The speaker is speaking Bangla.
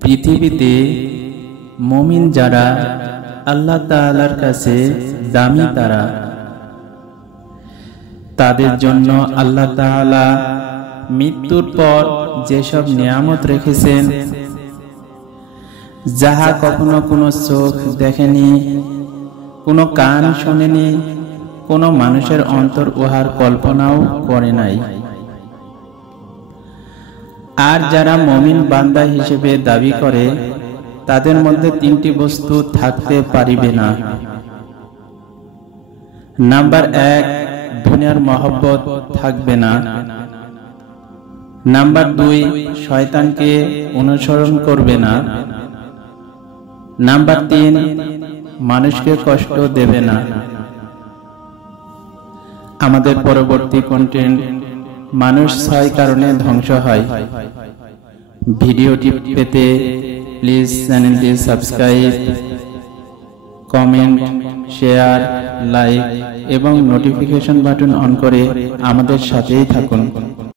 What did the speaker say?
পৃথিবীতে মুমিন যারা আল্লাহ তাআলার কাছে দামি তাদের জন্য আল্লাহ তাআলা মৃত্যুর পর যেসব নিয়ামত রেখেছেন, যাহা কখনো কোনো চোখ দেখেনি, কোনো কান শোনেনি, কোনো মানুষের অন্তর উহার কল্পনাও করে নাই। আর যারা মুমিন বান্দা হিসেবে দাবি করে, তাদের মধ্যে তিনটি বস্তু থাকতে পারিবে না। নাম্বার 1, দুনিয়ার মহব্বত থাকবে না। নাম্বার 2, শয়তানকে অনুসরণ করবে না। নাম্বার 3, মানুষকে কষ্ট দেবে না। আমাদের পরবর্তী কন্টেন্ট মানুষ 6 কারণে ধ্বংস হয়। ভিডিওটি পেতে প্লিজ চ্যানেলটি সাবস্ক্রাইব, কমেন্ট, শেয়ার, লাইক এবং নোটিফিকেশন বাটন অন করে আমাদের সাথেই থাকুন।